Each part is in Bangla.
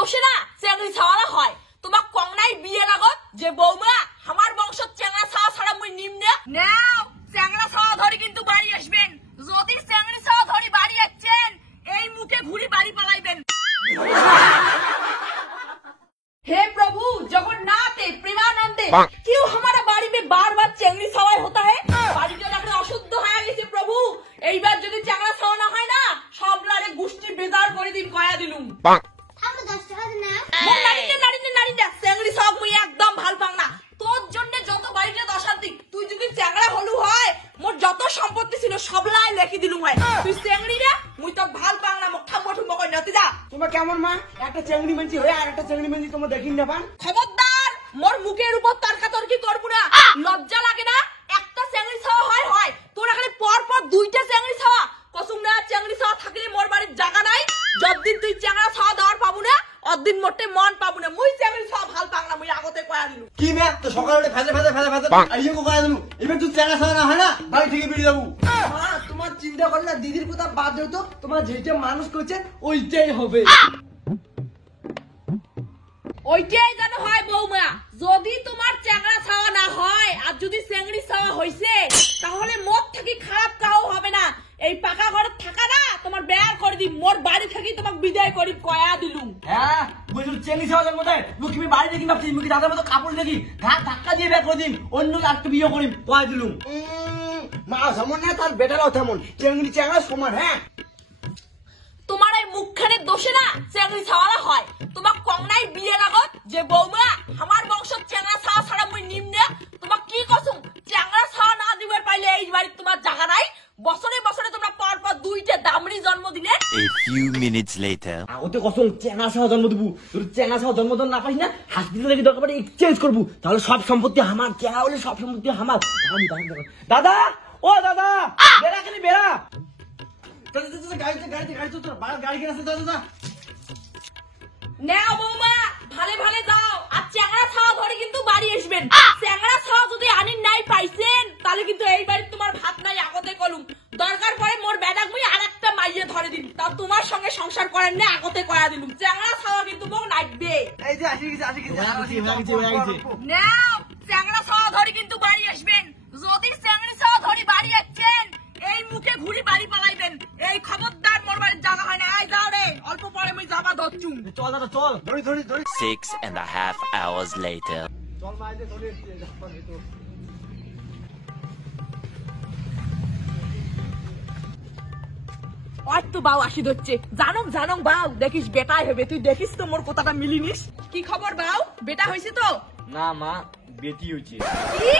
দোষে না চেংড়ি ছাওয়ালা হয়। তোমার কংনাই বিয়ের আগত যে বৌমা আমার বংশ চেংড়া ছাওয়া ছাড়া মুই নিম নাও চেংড়া ছাওয়া ধরে কিন্তু বাড়ি আসবেন। যদি চেংড়ি ছাওয়া ধরে বাড়ি আসছেন এই মুখে ঘুরি বাড়ি পালাইবেন। हे प्रभु जगन्नाथ प्रेमानंदे क्यों हमारा बाड़ी में बार बार चेंगड़ी सवाई होता है? बाड़ी जो अपने अशुद्ध হয়ে গেছে প্রভু। এইবার যদি চাংড়া ছাওয়া না হয় না সবলারে গুষ্টি বেজার করে দিন কয়া দিলুম। আমরা 10 টাকা নাও। নারী চেংড়ি ছাওয়া মুই একদম ভাল পাং না। তোর জন্য যত বাড়িতে দশান্তি তুই যদি চাংড়া হলু হয় মোর যত সম্পত্তি ছিল সবলাই লেখি দিলুম হয়। তুই চেংড়ি না মুই তো ভাল পাং না মুখ ঠাম্মা কই নতি যা। তোমার কেমন মা একটা চেংড়ি মানছি হয়ে আর একটা চেংড়ি মানছি তোমরা দেখিন না পান। খবরদার মোর মুখের উপর তর্কাতর্কি করবো না। লজ্জা লাগে না? একটা চেংড়ি ছাওয়া হয় তোর এখানে পর পর দুইটা চেংড়ি ছাওয়া। কসুম না চেংড়ি ছাওয়া থাকলে মোর বাড়ির জায়গা নাই। যতদিন তুই চেংড়া ছাওয়া দেওয়ার পাবো না অতদিন মোটে মন পাবো না। মুই চেংড়ি ছাওয়া ভাল পাং না মুই আগতে কয়া দিলু। কি মে তো সকালে ফেলে আইয়ে কো কয়া দিলু। এবার তুই চেংড়া ছাওয়া না হয় না বাড়ি থেকে বেরিয়ে যাবো। মা তোমার চিন্তা করলে না দিদির কথা বাদ দাও তো। তোমার যেটা মানুষ করছে ওইটাই হবে। ওইটাই যেন হয় বৌমা। যদি তোমার চেংড়া ছাওয়া না হয় আর যদি চেংড়ি ছাওয়া হইছে তাহলে মোর থেকে খারাপ কাউ হবে না। এই পাকা ঘরে থাকা না তোমার বেয়ার করে দি। মোর বাড়ি থেকে তোমাকে বিদায় করি কয়া দিলুম। হ্যাঁ বুঝলি চেংড়ি ছাওয়া জন্ম দেয় লক্ষ্মী বাড়ি দেখি না মুখে দাদার মতো কাপড় দেখি ঘাট ধাক্কা দিয়ে বের করে দিন অন্য একটা বিয়ে করি কয়া দিলুম। মা যেমন না তার বেটারাও তেমন চেংড়ি চেংড়া সমান। হ্যাঁ তোমার এই মুখখানের দোষে না চেংড়ি ছাওয়ালা হয়। তোমার কংনাই বিয়ের আগত যে বৌমা আমার বংশ চেংড়া ছাওয়া ছাড়া মুই নিম না। তোমার কি কসুম চেংড়া ছাওয়া না দিবার পাইলে এই বাড়িতে তোমার জায়গা নাই। বছরে বছরে তোমরা পর পর দুইটা দামড়ি জন্ম দিলে। A few minutes later. ওতে কসম চেংড়া ছাওয়া জন্ম দেবো। তোর চেংড়া ছাওয়া জন্মদিন না পাইস না হসপিটালে গিয়ে দরকার পড়ে এক্সচেঞ্জ করবো। তাহলে সব সম্পত্তি আমার চেংড়া হলে সব সম্পত্তি আমার। দাদা ও দাদা বেড়া খালি বেড়া নাও বৌমা ভালে ভালে যাও আর চেংড়া ছাওয়া ধরে কিন্তু বাড়ি আসবেন। চেংড়া ছাওয়া যদি আনি নাই পাইছেন তাহলে কিন্তু এই বাড়ি তোমার ভাত নাই আগতে কলুম। দরকার পড়ে মোর বেডাক মুই আরেকটা মাইয়ে ধরে দিন তা তোমার সঙ্গে সংসার করেন না আগতে কয়া দিলুম। চেংড়া ছাওয়া কিন্তু মোক নাইবে। এই যে আসি গেছে নাও চেংড়া ছাওয়া ধরে কিন্তু বাড়ি আসবেন। যদি চেংড়ি ছাওয়া ধরে বাড়ি আসছেন এই মুখে ঘুরি বাড়ি পালাইবেন। এই খবরদার মোর বাড়ির জায়গা হয় না। আই যাও রে অল্প পরে মুই যাবা ধরছুম। চল দাদা চল ধরি 6.5 hours later. চল মাইলে ধরে আর তো বাউ আসি ধরছে। জানো বাউ দেখিস বেটাই হবে। তুই দেখিস তো মোর কথাটা মিলিনিস। কি খবর বাউ বেটা হয়েছে তো? না মা বেটি হয়েছে। কি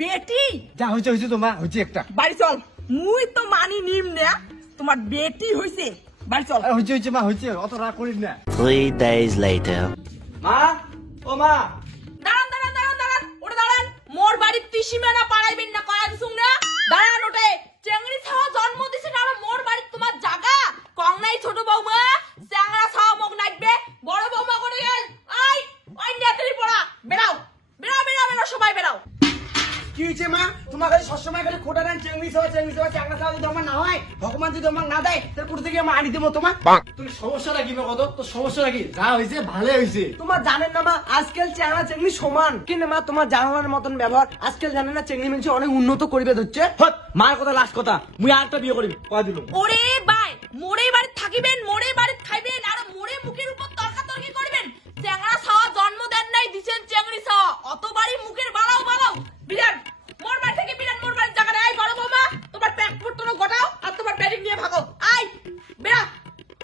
বেটি? যা হয়েছে তো মা হয়েছে একটা। বাড়ি চল মুই তো মানি নিম না। তোমার বেটি হয়েছে বাড়ি চল। হয়েছে মা হয়েছে অত রাগ করিস না। 3 days later. মা ও মা দাঁড়ান ওটা দাঁড়ান। মোর বাড়ির তিসিমানা পাড়াইবেন না কয়া দিছুম না। দাঁড়ান ওটে চেংড়ি ছাওয়া জন্ম দিছেন আর মোর বাড়ির তোমার জায়গা কং নাই। ছোট বৌমা চেংড়া ছাওয়া মোক নাইবে। বড় বৌমা করে গেল আই ওই নেতারি পড়া বেরাও সবাই বেরাও। কি হয়েছে মা তোমার কাছে সবসময় খালি খোটা দেন চেংড়ি ছাওয়া চাংড়া ছাওয়া যদি আমার না হয় ভগবান যদি আমার না দেয় তাহলে পুরো থেকে আমি আনি দেবো তোমার। তুমি সমস্যাটা কি কত তো সমস্যাটা কি যা হয়েছে ভালো হয়েছে। তোমার জানেন না মা আজকাল চেংড়া চেংড়ি সমান কিন্তু মা তোমার জানানোর মতন ব্যবহার আজকাল জানেন না চেংড়ি মেনছে অনেক উন্নত করিবে ধরছে। মার কথা লাস্ট কথা মুই আরেকটা বিয়ে করি কয়া দিল। ওরে ভাই মোরে বাড়ি থাকিবেন মোরে বাড়ি খাইবেন আর মোরে মুখের উপর তর্কাতর্কি করবেন। চেংড়া ছাওয়া জন্ম দেন নাই দিছেন চেংড়ি ছাওয়া অত বাড়ি মুখের বাড়াও বিরান। মোর বাড়ি থেকে বিরান মোর বাড়ির জায়গা নাই। বড় বৌমা তোমার প্যাক ফুটনো গোটাও আর তোমার ব্যাটিং নিয়ে ভাগো। আই বেরা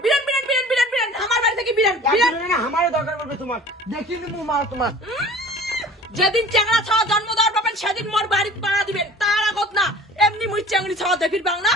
বিরান আমার বাড়ি থেকে বিরান আমারও দরকার পড়বে তোমার দেখিনি মু মার তোমার। যেদিন চেংড়া ছাওয়া জন্ম দেওয়ার পাবেন সেদিন মোর বাড়ি পাড়া দিবেন তার আগত না। এমনি মুই চেংড়ি ছাওয়া দেখির পাং না।